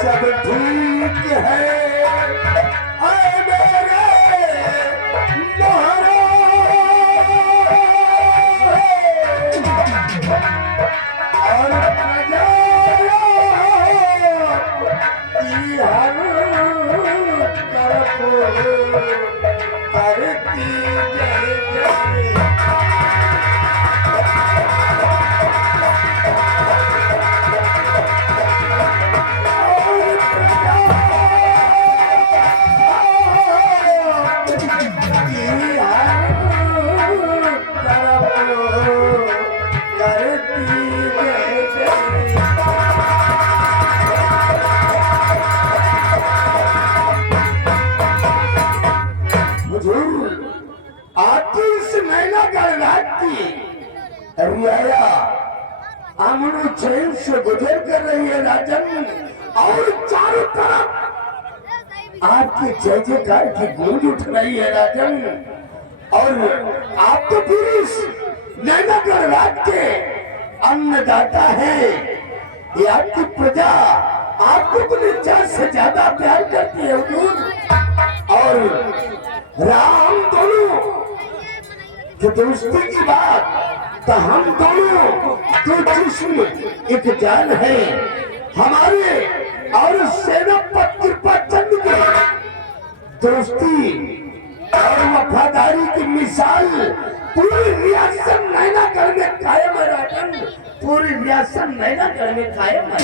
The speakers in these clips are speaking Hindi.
सब ठीक है ऐ मेरे और प्रजा की हर तरफ करती जय जय। आमनो चैन से गुजर कर रही है राजन और चारों तरफ आपके जय जयकार की गूंज उठ रही है राजन। और आप तो पुरुष नैनागढ़ राज के अन्नदाता है। ये आपकी प्रजा आपको अपने जान से ज्यादा प्यार करती है हुजूर। और राम दोनों जो दोस्ती की बात तो हम दोनों तो जिस्म एक जान है। हमारे और सेनापति कृपा चंद के दोस्ती और वफादारी की मिसाल पूरी रियासत नैनागढ़ में कायम है राजन। पूरी रियासत नैनागढ़ में कायम है।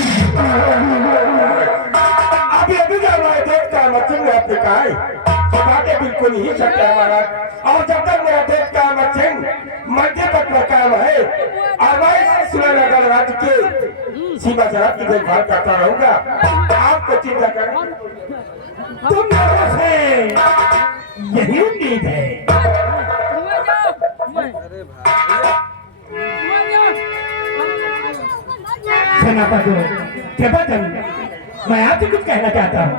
अभी अभी जब देश का मचिंग आपने कहा है बातें बिल्कुल ही सत्य है महाराज। और जब तक मेरा देश का मचिंग मध्य तक में कायम है और मैं सुरेंद्रनगर राज्य के सीमा सरहद की देखभाल करता रहूंगा। आपको चिंता करना तुम लोगों से यही उम्मीद है। सेनापति कृपा चंद मैं आपसे कुछ कहना चाहता हूँ।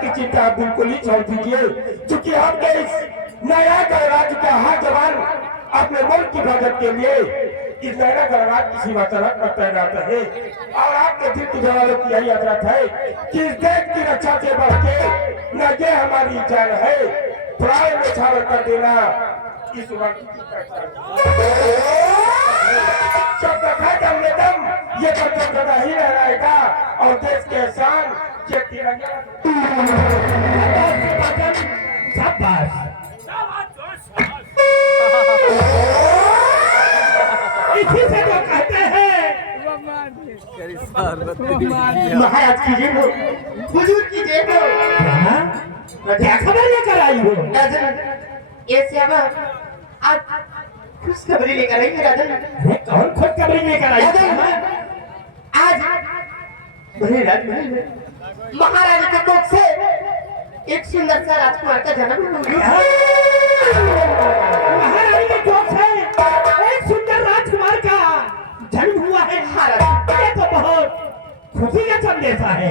की चिंता आप बिल्कुल ही छोड़ दीजिए क्योंकि हमने इस नया गणराज्य का हर जवान अपने मुल्क की हिफाजत के लिए इस नया गणराज्य की सीमा सरहद पर तैनात है। और आपके दिल की जवानों की यही हजरत है कि इस देश की रक्षा से बढ़ के न ये हमारी जान है प्राण न्यौछावर कर देना इस वक्त जब तक है दम में दम ये बच्चों सदा ही रहना और देश के एहसान ये तिरंगा इसी से तो कहते हैं महाराज की जय हो, हुजूर की जय हो। क्या खबर लेकर आई हो? ये सेवा आज खुशखबरी लेकर आई है राजन। अरे कौन खुशखबरी लेकर आई? राजन, आज भले राजमहल में महारानी के कोख से एक सुंदर सा राजकुमार का जन्म हुआ। महारानी के कोख से एक सुंदर राजकुमार का जन्म हुआ है। ये तो बहुत खुशी का संदेशा है।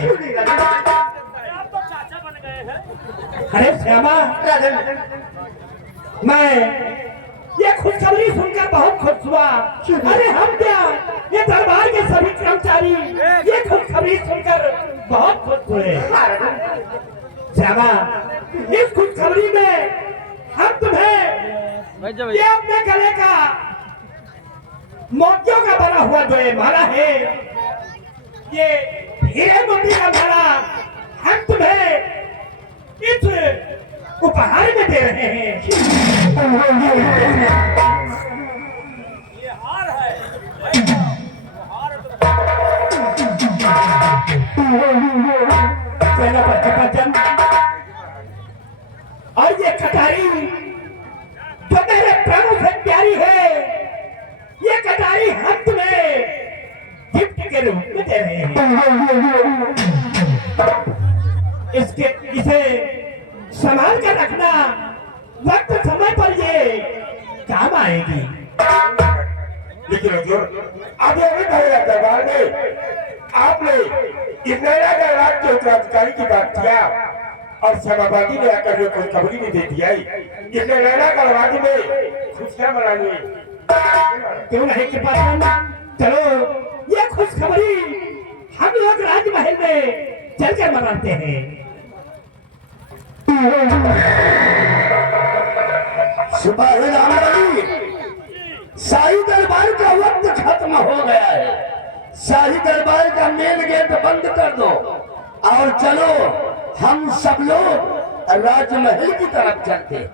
अरे श्यामा, मैं ये खुशखबरी सुनकर बहुत खुश हुआ। अरे हम क्या, ये दरबार के सभी कर्मचारी ये खुशखबरी सुनकर बहुत खुश हुए। श्यामा, इस खुशखबरी में हम तुम्हें ये अपने गले का मोतियों का बना हुआ जो ये माला है, ये हीरे मोती का माला हम तुम्हें इस उपहार में दे रहे हैं। ये हार है। और ये कटारी जो मेरे प्राणों से प्यारी है, ये कटारी हम तुम्हें गिफ्ट के रूप में दे रहे हैं। इसे संभाल कर रखना, वक्त समय पर ये काम आएगी। लेकिन हुजूर, अभी अभी मेरे दरबार में आपने इस नैना गढ़वाल के उत्तराधिकारी की बात किया और श्यामाबादी ने आकर जो खुशखबरी भी दे दिया। इस नैना गढ़वाल में खुशियां मनानी क्यों नहीं कृपाचार्य, चलो ये खुशखबरी हम लोग राजमहल में चलकर मनाते हैं। शाही दरबार का वक्त खत्म हो गया है। शाही दरबार का मेन गेट बंद कर दो और चलो हम सब लोग राजमहल की तरफ चलते हैं।